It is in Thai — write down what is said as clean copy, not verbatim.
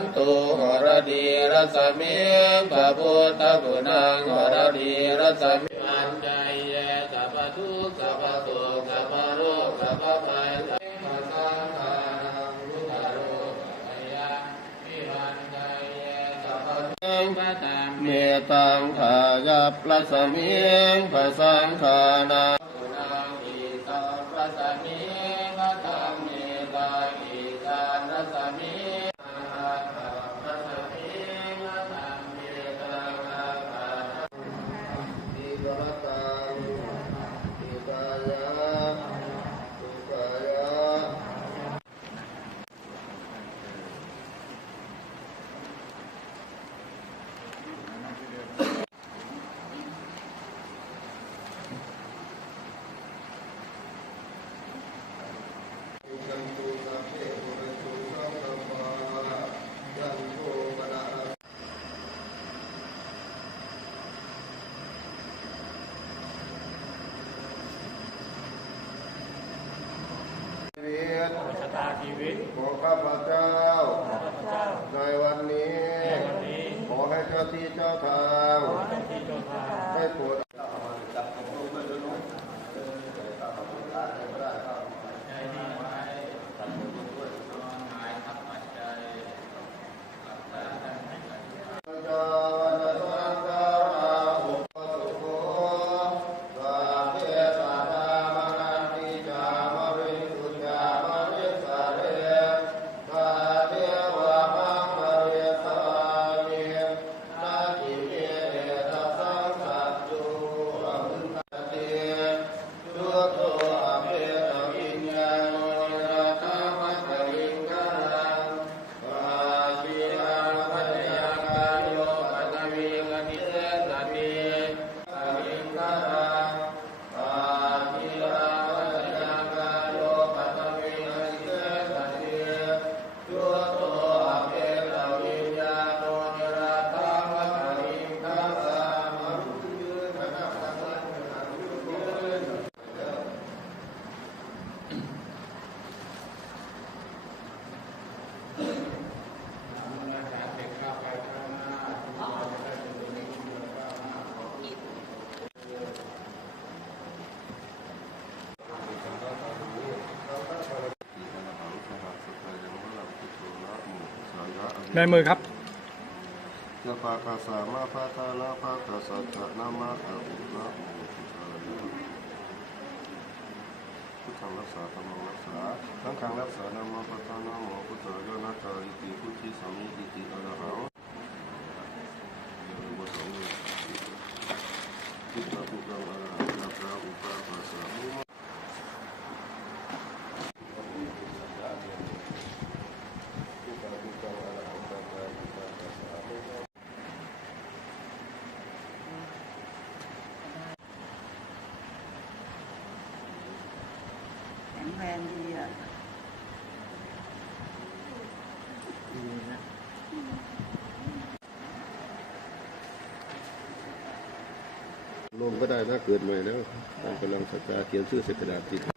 นตุหรดีรัสมิงพระพุทธคุณังหรดีรัสมิอันใจเยสัพพทุกข์สัพพโศกสัพพโรคสัพพภัยสัพพสังขารังพุทธโรปะยะวิวันใจเยสัพพทุกข์เมตังขายาปรัสมิงพระสังฆานาชะตาชีวิตของข้าพเจ้าในวันนี้ขอให้เจ้าที่เจ้าทางได้โปรดในมือครับยะปะกะสะมะปะทะละภะคะสัทธะนะมะอะอุระโมพุทธังรักษาธัมมังรักษาสังฆังรักษานะโมพุทธะนะโมพุทธายะนะจาอิติพุทธิสัมมิอิติอะระหังพุทธะพุทธังอะระหังนะพระอุปาปัสสะมุแข็งแรงดีอ่ะลงก็ได้ถ้าเกิดใหม่แล้วกำลังสัจจาเขียนชื่อใส่กระดาษติด